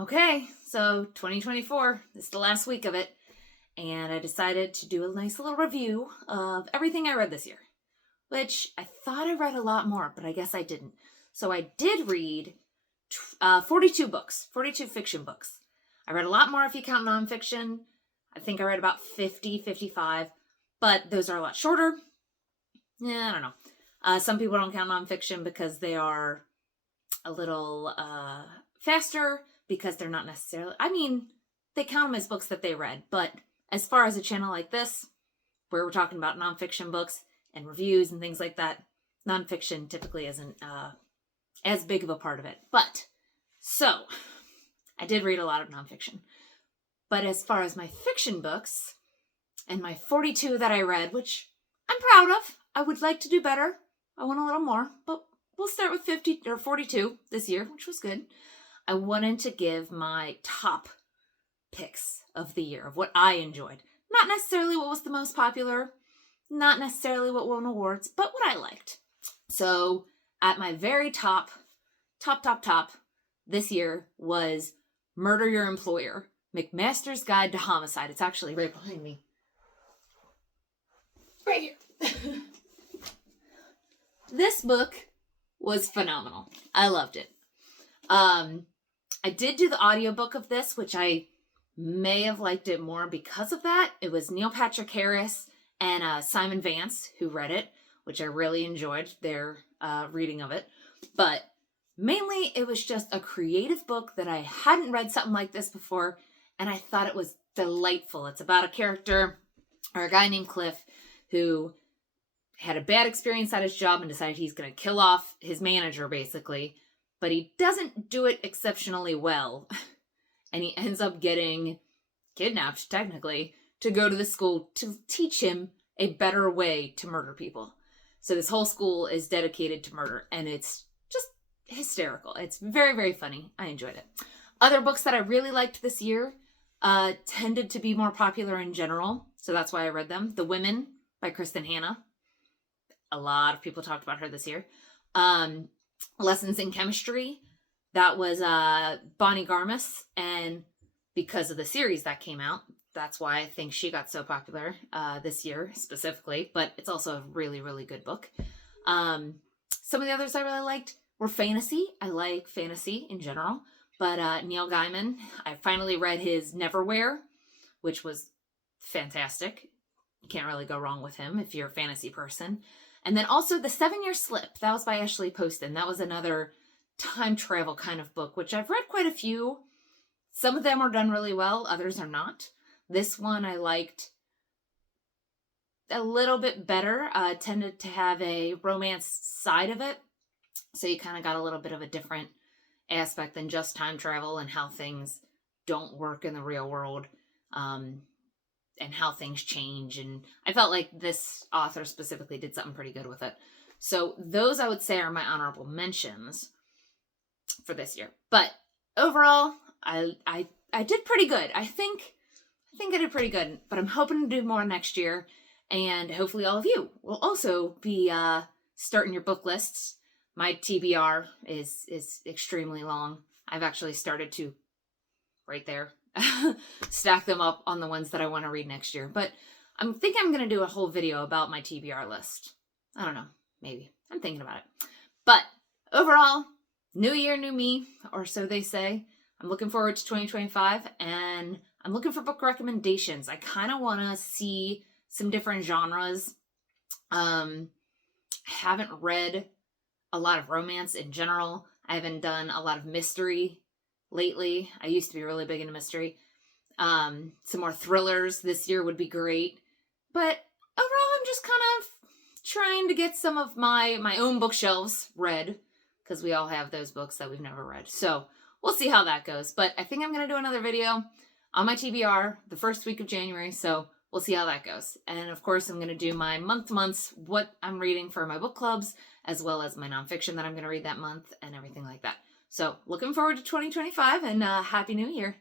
Okay, so 2024, this is the last week of it, and I decided to do a nice little review of everything I read this year, which I thought I read a lot more, but I guess I didn't. So I did read 42 books, 42 fiction books. I read a lot more if you count nonfiction. I think I read about 50, 55, but those are a lot shorter. Yeah, I don't know. Some people don't count nonfiction because they are a little faster, because they're not necessarily, they count them as books that they read, but as far as a channel like this, where we're talking about nonfiction books and reviews and things like that, nonfiction typically isn't as big of a part of it. But, so, I did read a lot of nonfiction. But as far as my fiction books, and my 42 that I read, which I'm proud of, I would like to do better. I want a little more, but we'll start with 50 or 42 this year, which was good. I wanted to give my top picks of the year, of what I enjoyed. Not necessarily what was the most popular, not necessarily what won awards, but what I liked. So at my very top this year was Murder Your Employer, McMasters Guide to Homicide. It's actually right behind me. Right here. This book was phenomenal. I loved it. I did do the audiobook of this, which I may have liked it more because of that. It was Neil Patrick Harris and Simon Vance who read it, which I really enjoyed their reading of it. But mainly it was just a creative book that I hadn't read something like this before, and I thought it was delightful. It's about a character, or a guy named Cliff, who had a bad experience at his job and decided he's going to kill off his manager, basically. But he doesn't do it exceptionally well. And he ends up getting kidnapped, technically, to go to the school to teach him a better way to murder people. So this whole school is dedicated to murder, and it's just hysterical. It's very, very funny. I enjoyed it. Other books that I really liked this year tended to be more popular in general, so that's why I read them. The Women by Kristen. A lot of people talked about her this year. Lessons in Chemistry. That was Bonnie Garmus, and because of the series that came out, that's why I think she got so popular this year specifically, but it's also a really, really good book. Some of the others I really liked were fantasy. I like fantasy in general, but Neil Gaiman, I finally read his Neverwhere, which was fantastic. You can't really go wrong with him if you're a fantasy person. And then also The 7-Year Slip. That was by Ashley Poston. That was another time travel kind of book, which I've read quite a few. Some of them are done really well. Others are not. This one I liked a little bit better. Tended to have a romance side of it. So you kind of got a little bit of a different aspect than just time travel and how things don't work in the real world. And how things change. And I felt like this author specifically did something pretty good with it. So those I would say are my honorable mentions for this year. But overall, I did pretty good. I think I did pretty good, but I'm hoping to do more next year. And hopefully all of you will also be starting your book lists. My TBR is extremely long. I've actually started to, right there, stack them up on the ones that I want to read next year. But I think I'm going to do a whole video about my TBR list. I don't know. Maybe. I'm thinking about it. But overall, new year, new me, or so they say. I'm looking forward to 2025, and I'm looking for book recommendations. I kind of want to see some different genres. I haven't read a lot of romance in general. I haven't done a lot of mystery lately. I used to be really big into mystery. Some more thrillers this year would be great. But overall, I'm just kind of trying to get some of my own bookshelves read, because we all have those books that we've never read. So we'll see how that goes. But I think I'm going to do another video on my TBR the first week of January. So we'll see how that goes. And of course, I'm going to do my month-to-months, what I'm reading for my book clubs, as well as my nonfiction that I'm going to read that month and everything like that. So looking forward to 2025, and Happy New Year.